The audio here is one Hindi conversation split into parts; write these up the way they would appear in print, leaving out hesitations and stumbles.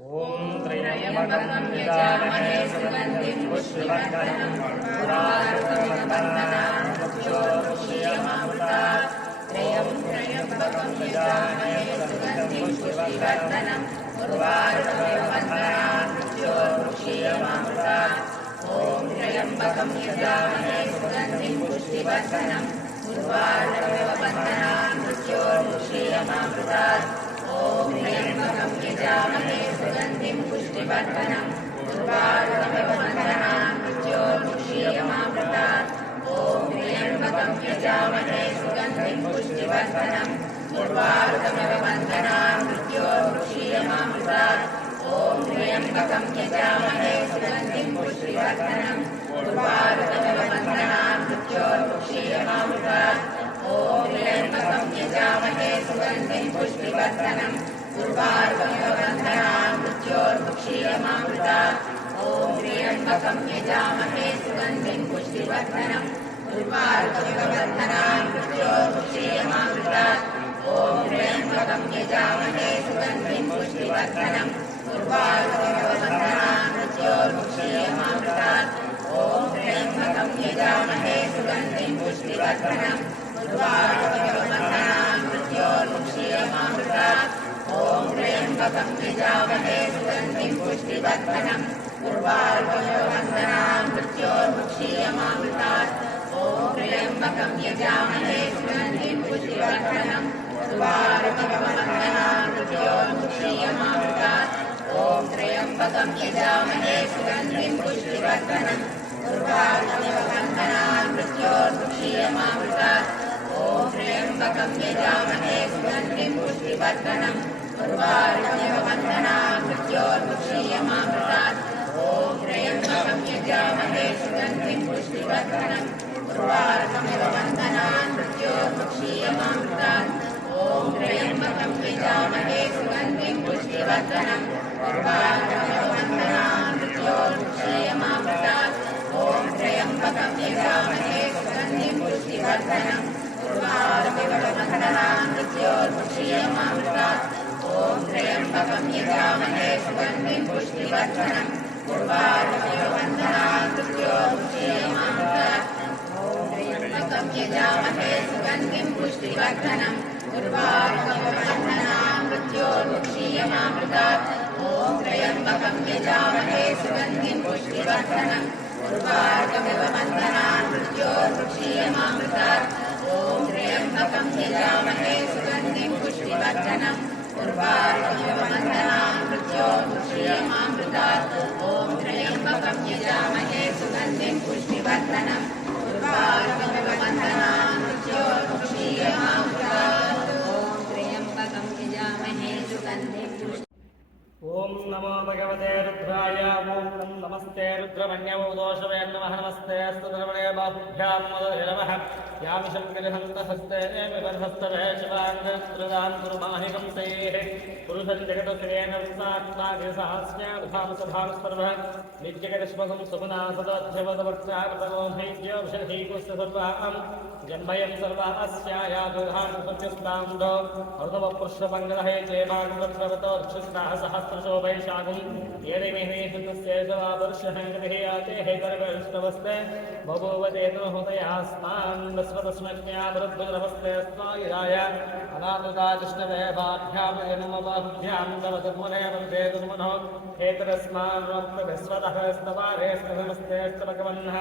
ॐ त्र्यम्बकं यजामहे सुगन्धिं पुष्टिवर्धनं पुष्टिवर्धनं त्र्यम्बकं यजामहे सुगन्धिं पुष्टिवर्धनं ॐ त्र्यम्बकं यजामहे सुगन्धिं पुष्टिवर्धनं ॐ त्र्यम्बकं यजामहे सुगन्धिं पुष्टिवर्धनं ॐ त्र्यम्बकं यजामहे सुगन्धिं पुष्टिवर्धनं उर्वारुकमिव बन्धनान् मृत्योर्मुक्षीयमामृतात् ॐ त्र्यम्बकं यजामहे सुगन्धिं पुष्टिवर्धनं उर्वारुकमिव बन्धनान् मृत्योर्मुक्षीयमामृतात् ॐ त्र्यम्बकं यजामहे सुगन्धिं पुष्टिवर्धनं उर्वारुकमिव बन्धनान् मृत्योर्मुक्षीयमामृतात् ॐ त्र्यम्बकं यजामहे सुगन्धिं पुष्टिवर्धनं उर्वारुकमिव बन्धनान् मृत्योर्मुक्षीयमामृतात् ॐ त्र्यम्बकं यजामहे सुगन्धिं पुष्टिवर्धनं उर्वारुकमिव बन्धनान् मृत्योर्मुक्षीयमामृतात् ॐ त्र्यम्बकं यजामहे सुगन्धिं पुष्टिवर्धनं उर्वारुकमिव बन्धनान् मृत्योर्मुक्षीयमामृतात् ॐ त्र्यम्बकं यजामहे सुगन्धिं पुष्टिवर्धनं उर्वारुकमिव बन्धनान् मृत्योर्मुक्षीयमामृतात् ॐ त्र्यम्बकं यजामहे सुगन्धिं पुष्टिवर्धनं उर्वारुकमिव बन्धनान् मृत्योर्मुक्षीयमामृतात् ॐ त्र्यम्बकं यजामहे सुगन्धिं पुष्टिवर्धनं उर्वारुकमिव बन्धनान् मृत्योर्मुक्षीयमामृतात् ॐ त्र्यम्बकं यजामहे सुगन्धिं पुष्टिवर्धनं उर्वारुकमिव बन्धनान् मृत्योर्मुक्षीयमामृतात् ॐ त्र्यम्बकं यजामहे सुगन्धिं पुष्टिवर्धनं उर्वारुकमिव बन्धनान् मृत्योर्मुक्षीयमामृतात् ॐ त्र्यम्बकं यजामहे सुगन्धिं पुष्टिवर्धनं उर्वारुकमिव बन्धनान् मृत्योर्मुक्षीयमामृतात् ॐ त्र्यम्बकं यजामहे सुगन्धिं पुष्टिवर्धनं उर्वारुकमिव बन्धनान् मृत्योर्मुक्षीयमामृतात् ॐ त्र्यम्बकं यजामहे सुगन्धिं पुष्टिवर्धनं उर्वारुकमिव बन्धनान् मृत्योर्मुक्षीयमामृतात् ॐ त्र्यम्बकं यजामहे सुगन्धिं पुष्टिवर्धनं उर्वारुकमिव बन्धनान् मृत्योर्मुक्षीयमामृतात् ॐ त्र्यम्बकं यजामहे सुगन्धिं पुष्टिवर्धनं उर्वारुकमिव बन्धनान् मृत्योर्मुक्षीयमामृतात् ॐ त्र्यम्बकं यजामहे सुगन्धिं पुष्टिवर्धनं उर्वारुकमिव बन्धनान् मृत्योर्मुक्षीयमामृतात् ॐ त्र्यम्बकं यजामहे सुगन्धिं पुष्टिवर्धनं उर्वारुकमिव बन्धनान् मृत्योर्मुक्षीयमामृतात् ॐ त्र्यम्बकं यजामहे सुगन्धिं ओम नमो भगवते रुद्राय ओम नमस्ते रुद्रमण्यवो दोषवे नमः नमस्ते स्तुतर्वणे बाहुभ्यां मदरे नमः यामिशं गिरिहन्तहस्ते विबर्हस्तवे शिवाङ्गत्रदां कुरुमाहिकं सैः पुरुषं जगतश्रेयेण विस्नात्नागिरसहस्याधामसभानुस्पर्वः नित्यगतिष्मकं सुपुना सदध्यवदवक्त्राकृतगोधैर्योषधीकुस्य सर्वां जन्मयं सर्वा अस्यायादुधानुसत्यस्तान्दो अर्धवपुष्पङ्गलहे चेवाङ्गत्रवतोर्क्षिस्ताः सहस्रशो वैशाखं येदेमेहेतुस्येषवावर्षहङ्गतिः याते हेतर्वैष्णवस्ते बभूवतेतुहृदयास्तान् वस्वतस्मज्ञावरुद्भुरवस्ते स्नायुराय अनादुताकृष्णवेभाभ्यामजन्मबाहुभ्यां तवतुर्मने वन्दे दुर्मनो हेतरस्मान् रक्तविस्वतः स्तवारेस्तनमस्तेस्तभगवन्नः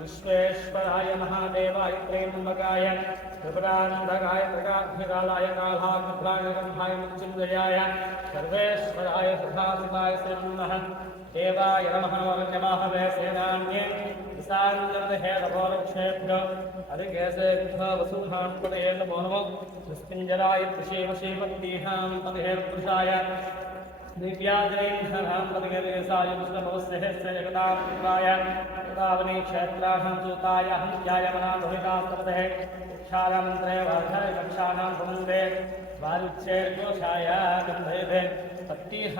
विश्वेश्वराय महादेवाय त्र्यम्बकाय त्रिपुरान्धकाय त्रिकाग्निकालाय कालाग्निभ्राय गन्धाय मृत्युञ्जयाय सर्वेश्वराय सदाशिवाय नमः देवाय नमः वरण्यवाहवे सेनान्ये ईशान्यर्धहेदभोरक्षेभ्यो अधिकेशेभ्यो वसूहान् पदये नमो नमः मृत्युञ्जयाय त्रिशीवशीवन्तीहां पदहेर्पुरुषाय दिव्याजनेन्द्रनां पदगेशाय विष्णुभवस्यस्य जगदाय तदावनी क्षेत्राहं सूताय हंस्याय मनालोहितास्तपतेः क्षारामन्त्रे वाधाय कक्षाणां प्रबन्धे वारुच्चेर्घोषाय गन्धेभे पत्तिः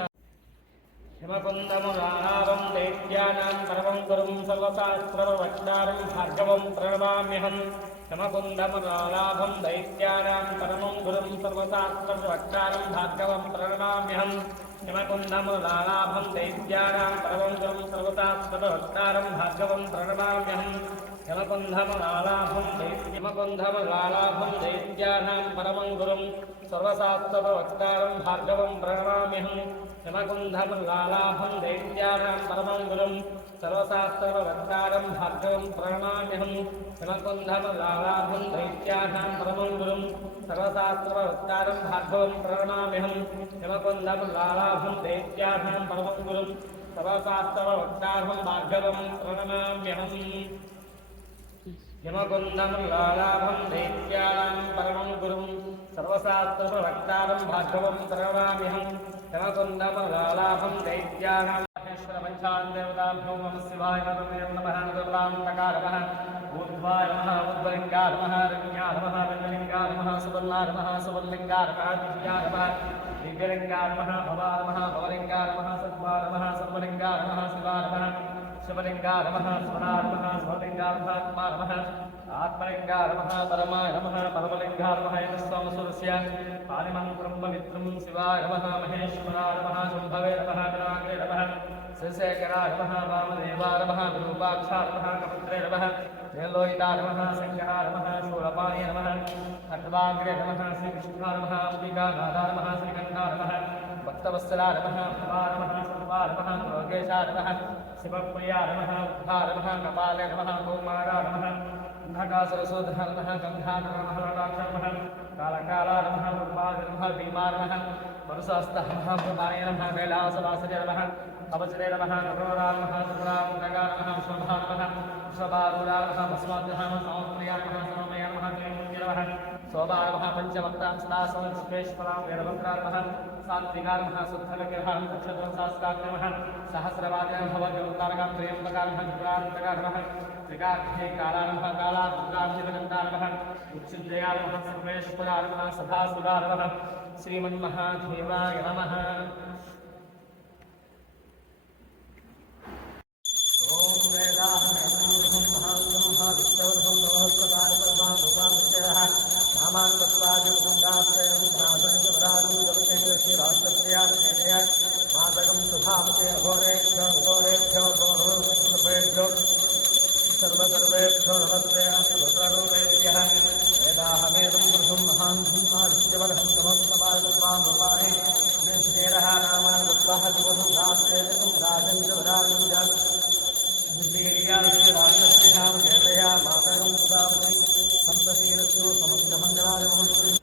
हिमकुन्दमुरावं दैत्यानां परमं गुरुं सर्वशास्त्रवक्तारं भार्गवं प्रणमाम्यहम् हिमकुन्दमुरालाभं दैत्यानां परमं गुरुं सर्वशास्त्रवक्तारं भार्गवं प्रणमाम्यहम् हिमकुन्दमुलालाभं दैत्यानां परमं गुरुं सर्वशास्त्रभक्तारं भार्गवं प्रणमाम्यहम् हिमकुन्दमुलालाभं दैत्यानां परमं गुरुं सर्वशास्त्रभक्तारं भार्गवं प्रणमाम्यहम् हिमकुन्दमुलालाभं दैत्यानां परमं गुरुं सर्वशास्त्रवक्तारं भार्गवं प्रणमाम्यहम् हिमकुन्दमुलालाभं दैत्यानां परमं गुरुं सर्वशास्त्रवक्तारं भार्गवं प्रणमाम्यहम् हिमकुन्दमुलालाभं दैत्यानां परमं गुरुं सर्वशास्त्रवक्तारं भार्गवं प्रणमाम्यहम् हिमकुन्दमुलालाभं दैत्यानां परमं गुरुं सर्वशास्त्रवक्तारं भार्गवं प्रणमाम्यहम् हिमकुन्दमुलालाभं दैत्यानां पंचादेवताभ्यो नमः शिवाय नमः दुर्गां नमः ऊर्ध्वाय नमः उद्वलिंगाय नमः रंगाय नमः रंगलिंगाय नमः सुवर्णाय नमः सुवर्णलिंगाय नमः दिव्याय नमः दिव्यलिंगाय नमः भवाय नमः भवलिंगाय नमः सद्वाय नमः सर्वलिंगाय नमः शिवाय नमः शिवलिंगाय नमः स्वराय नमः स्वलिंगाय नमः आत्मा नमः आत्मलिंगाय नमः परमाय नमः परमलिंगाय नमः यतस्वामसुरस्य पालिमन्त्रं पवित्रं शिवाय नमः महेश्वराय नमः शम्भवे नमः विनायकाय नमः श्रीशेखराय नमः वामदेवाय नमः विरूपाक्षाय नमः कपुत्रे नमः नीलोहिताय नमः शङ्कराय नमः शूलपाणिये नमः खड्वाग्रे नमः श्रीकृष्णाय नमः अम्बिकानाथाय नमः श्रीकण्ठाय नमः भक्तवत्सलाय नमः भवाय नमः सर्वाय नमः योगेशाय नमः शिवप्रियाय नमः उद्धाय नमः कपाले नमः कौमाराय नमः घटासुरसूदधाय नमः गन्धाधर नमः ललाक्षाय नमः कालकालाय नमः उर्वाय नमः भीमाय नमः वरुसास्तः नमः प्रभाय नमः कैलासवासय नमः अवचरे नमः कठोराय नमः सुराय नगाय नमः शोभाय नमः शोभारूढाय नमः भस्माद्यः नमः समप्रियाय नमः सममयाय नमः जयमुख्य नमः शोभाय नमः पञ्चवक्त्रां सदा सुरेश्वरां वीरभद्राय नमः सात्विकाय नमः शुद्धविग्रहां नक्षत्रं शास्त्राय नमः सहस्रवाद्यां भवद्योतारकां त्र्यम्बकां नमः दुर्गान्तकाय नमः त्रिकाख्ये कालाय नमः कालाद्रुतां शिवनन्दाय नमः उच्चजयाय नमः सर्वेश्वराय नमः सदासुराय नमः श्रीमन्महादेवाय नमः मातकं सुधामते घोरेभ्यो घोरेभ्यो घोरेभ्यो सर्वेभ्यो नमस्ते सर्वरूपेभ्यः वेदाहमेदं वृषं महान् भीमादित्यवरहं समस्तमार्गत्वां रूपाणि विष्णेरः नामान् गत्वाः दिवसं राष्ट्रेदकं राजं च वराजं च राष्ट्रस्यां जयतया मातरं सुधामते सन्तशीरस्तु समस्तमङ्गलाय मुहूर्ते